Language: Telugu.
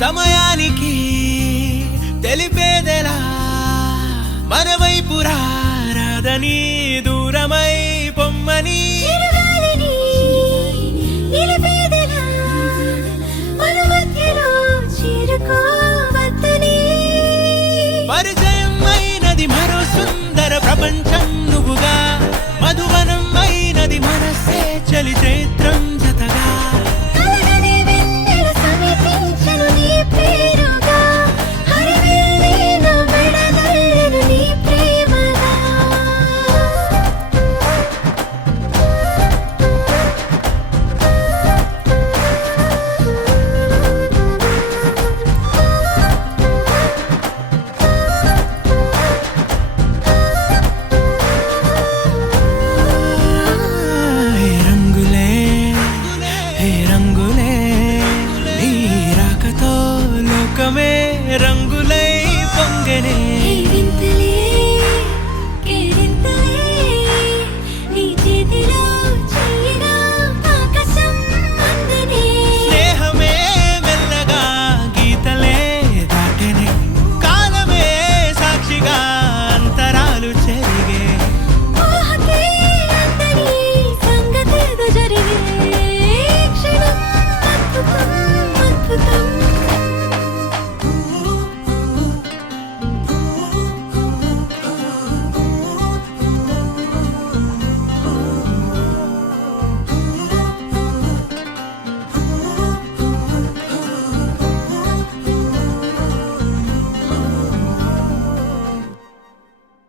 సమయానికి తెలిపేదెలా మన వైపు రాదని దూరమై పొమ్మని చిరుగాలిని నిలిపేదెలా మన మధ్యలో చేరుకోవద్దని పరిచయం అయినది మరో సుందర ప్రపంచం నువ్వుగా మధువనం అయినది మనసే చలి చైత్రం జతగా కలగని వెన్నెల సమీపించను నీ పేరుగా హరివెల్లి నా మెడదల్లెను నీ ప్రేమగా హే రంగులే హే రంగులే నీ రాకతో లోకమే రంగులై పొంగెనే